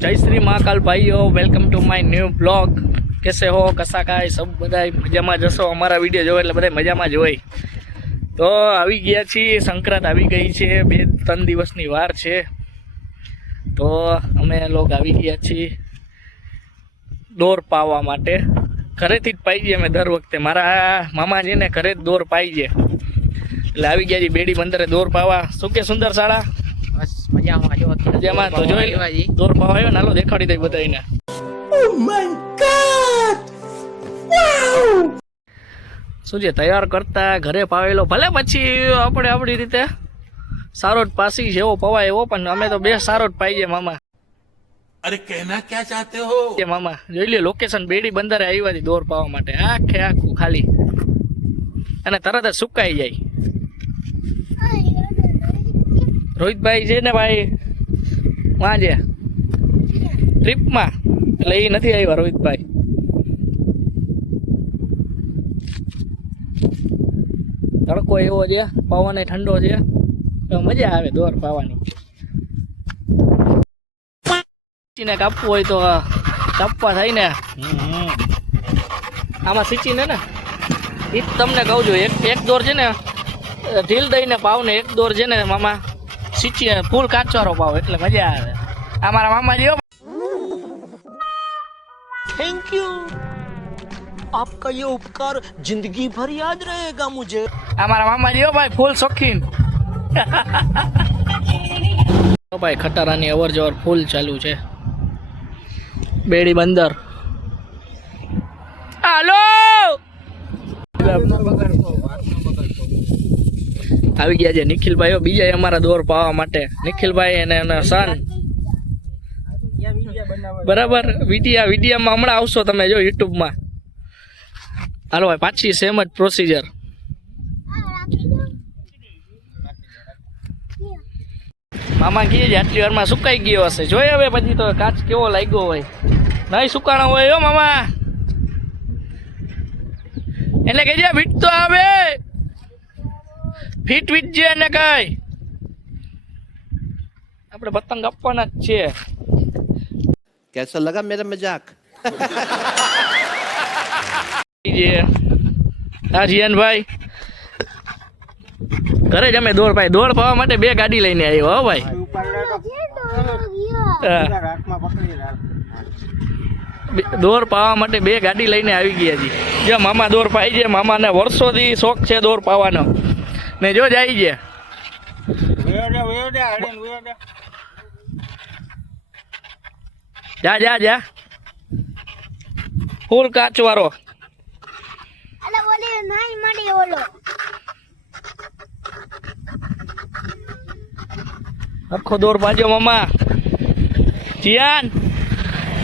जय श्री महाकाल भाईओ, welcome to my new blog. कैसे हो, कसा काय सब बधाई मजामां जशो। अमारा विडियो जोवे એટલે બધાય મજામાં જ હોય। તો આવી ગયા છીએ, સંક્રાંત આવી ગઈ છે, 2-3 દિવસની વાર છે। તો અમે લોગ આવી ગયા છીએ દોર પાવા માટે। ઘરેથી જ પાઈ જઈએ અમે દર વખતે। મારા મામા છે ને ઘરે જ દોર પાઈ છે, એટલે આવી ગયા છીએ બેડી બંદરે દોર પાવા। શું કે સુંદર શાળા? બસ મજામાં જો મજામાં તો જોઈ દોર પાવા આવ્યો ને, હાલો દેખાડી દઈ બધાને। ઓ માય ગોડ, વાવ! શું છે તૈયાર કરતા ઘરે પાવેલો, ભલે પછી આપણે આપણી રીતે સારો જ પાસી જેવો પવાય એવો, પણ અમે તો બે સારો જ પાઈ જાય મામા। अरे कहना क्या चाहते हो? મામા જોઈ લે લોકેશન, બેડી બંદરે આવ્યા હતી દોર પાવા માટે। આખે આખું ખાલી અને તરત જ સુકાઈ જાય। રોહિતભાઈ છે ને ભાઈ વાં છે ટ્રીપમાં, એટલે એ નથી આવ્યા રોહિતભાઈ। તડકો એવો છે, પવન ઠંડો છે, તો મજા આવે દોર પાવાની। ને કાપવું હોય તો કાપવા થાય ને, આમાં સિંચીને ને એ તમને કહું છું, એક દોર છે ને ઢીલ દઈને પાવ ને, એક દોર છે ને મામા સિંચી ફૂલ કાચવારો પાવ, એટલે મજા આવે। અમારા મામા જેવો। थैंक यू, आपका ये उपकार जिंदगी भर याद रहेगा मुझे। અમારા મામા જેવો ભાઈ ફૂલ શોખીન। ભાઈ ખટારાની અવર જવર ફૂલ ચાલુ છે। બેડી બંદર હાલો આવી ગયા છે નિખિલભાઈઓ બીજા અમારા દોર પાવા માટે। નિખિલભાઈ અને એના સન બરાબર વિડીયામાં હમણાં આવશો તમે જો યુટ્યુબમાં। હાલો ભાઈ પાછી સેમ જ પ્રોસિજર। મામા કહે છે આટલી વારમાં સુકાઈ ગયો હશે, જોઈએ હવે પછી તો કાચ કેવો લાગ્યો હોય, નહીં સુકાણો હોય હો મામા। એટલે કે જે વીટ તો આવે, ફીટ વીટ છે ને કઈ આપણે પતંગ આપવાના જ છે। कैसा लगा मेरा मजाक? હા જીયાનભાઈ ઘરે જ અમે દોડ પાવા માટે બે ગાડી લઈને આવ્યો હો ભાઈ। દોર પાવા માટે બે ગાડી લઈને આવી ગયા છે। જો મામા દોર પાઈ છે, મામાને વર્ષોથી શોખ છે દોર પાવાનો ને જો જાય છે। જા જા જા ફૂલ કાચવારો। આખો દોર પાજો મામા। જીયાન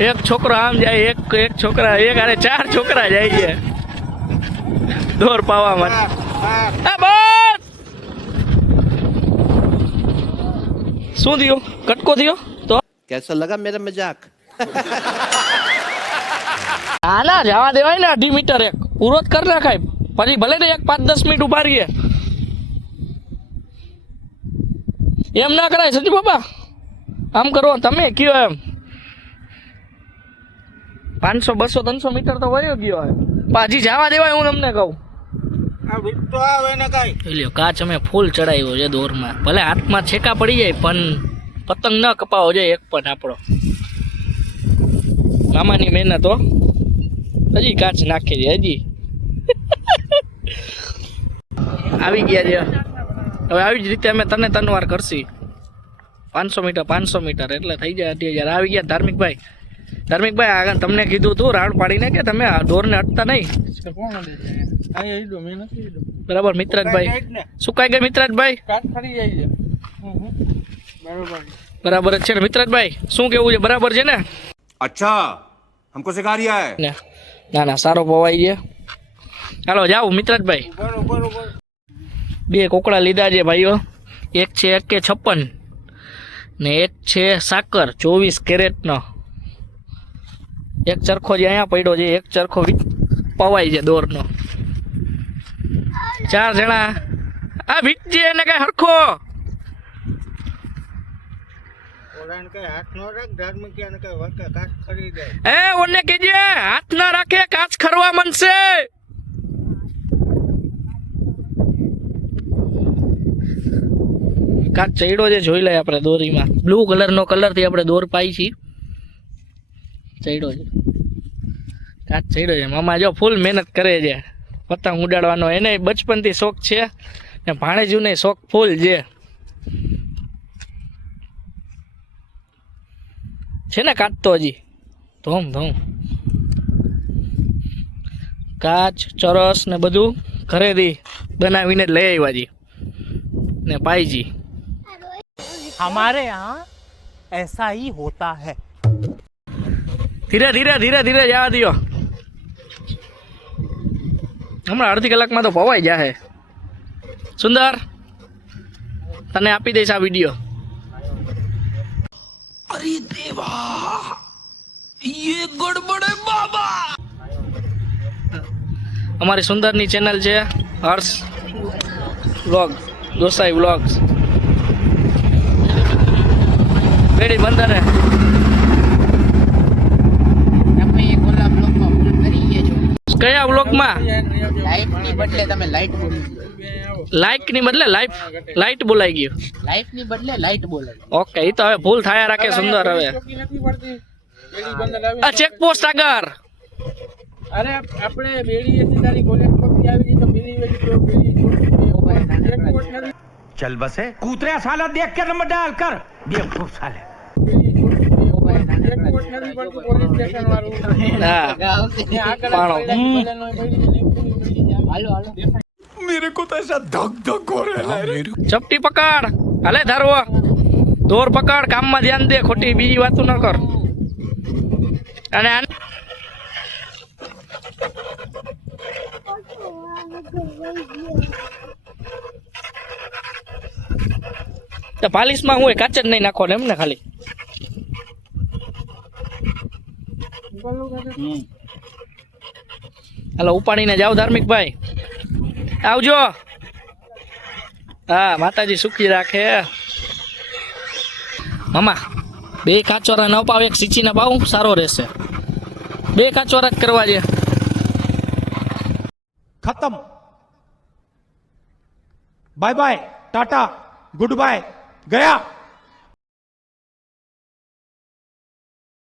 એક છોકરો આમ જાય, એક છોકરા, એક આરે 4 છોકરા જાય છે દોર પાવા માટે। આ બસ શું થયું, કટકો થયો તો कैसा लगा मेरा मजाक? ના જવા દેવાય ને, 2.5 મીટર એક પૂરો જ કરી નાખાય, પછી ભલે ને 5-10 મિનિટ ઉભા રહીએ, એમ ના કરાય સચુ બાબા। આમ કરો તમે કયો એમ 500, 200, 300 મીટર તો વયો ગયો હોય, પાછી જવા દેવાય હું તમને કહું। કાચ અમે ફૂલ ચડાવ્યો છે દોરમાં, ભલે હાથમાં છેકા પડી જાય પણ પતંગ ન કપાવો જોઈએ એક પણ આપણો। મામાની મહેનત હો, હજી કાચ નાખી છે હજી। આવી ગયા છે હવે, આવી જ રીતે અમે તને તનવાર કરશી 500 મીટર એટલે થઈ જાય 80,000। આવી ગયા ધાર્મિકભાઈ આગળ તમને કીધું તું રાડ પાડીને કે તમે દોરને અટતા નહીં, બરાબર મિત્રાજભાઈ સુકાઈ ગયા મિત્રાજભાઈ, બરાબર જ છે ને મિત્રાજભાઈ? શું કેવું છે, બરાબર છે ને? अच्छा हमको सिखा रिया है। ના ના સારો પવાઈ છે। હાલો જાઓ મિત્રાજભાઈ। બે કોકડા લીધા છે ભાઈઓ, એક છે 1.56 ને એક છે સાકર 24 કેરેટનો। એક ચરખો જે અહીંયા પડ્યો છે, એક ચરખો પવાય છે દોરનો। 4 જણા આ વીકજે એને કઈ હરખો એ ઓને કેજે હાથ ના રાખે કાચ ખરવા મનશે. કાચ ચડ્યો છે જોઈ લઈએ આપણે દોરીમાં. બ્લુ કલરનો કલરથી આપણે દોર પાઈ છીએ. ચડ્યો છે કાચ ચડ્યો છે. મામા જો ફૂલ મહેનત કરે છે પતંગ ઉડાડવાનો. એને બચપનથી શોખ છે ને ભાણેજુને શોખ ફૂલ છે ને કાચ તો હજી ધોમ ધોમ કાચ ચરસ ને બધું ઘરેથી બનાવીને જ લઈ આવ્યા જી ને પાઈજી. हमारे यहाँ ऐसा ही होता है. ધીરે ધીરે ધીરે ધીરે જવા દો. હમણાં અડધી કલાકમાં તો પવાઈ જાહે. સુંદર તને આપી દઈશ આ વિડીયો. અરે દેવા ये गड़बड़ है बाबा. અમારી સુંદરની ચેનલ છે હર્ષ વ્લોગ દોસાઈ વ્લોગ્સ. બેડી બંધરે તમે એક ઓલા બ્લોકમાં ભૂલ કરી ગયા છો. કયા વ્લોગમાં? લાઈફની બદલે તમે લાઈટ બોલી. લાઈક ની બદલે લાઈટ બોલાઈ ગયું. લાઈફની બદલે લાઈટ બોલે. ઓકે એ તો હવે ભૂલ થયા રાખે સુંદર. હવે આ ચેકપોસ્ટ આગળ અરે આપણે બેડી હતી તારી ગોલેટ કોપી આવી ગઈ તો બેડી વેડી તો બેડી चल बसे कूतरे साला देख के नंबर डाल कर बेवकूफ साले. હા પાણો. હાલો હાલો. मेरे को तो ऐसा धक धक हो रहा है. ચપટી પકડ હાલે ધારવો. દોર પકડ કામમાં ધ્યાન દે. ખોટી બીજી વાતો ન કર. અને પાલિશમાં હું કાચ જ નહીં નાખો ને એમને ખાલી. હાલો ઉપાડીને જાઓ ધાર્મિક ભાઈ. આવજો. હા માતાજી સુખી રાખે. મામા બે કાચોરા ન પાવ એક સીચી ના પાવ સારો રહેશે. બે કાચોરા જ કરવા છે. खत्म. Bye bye tata goodbye गया.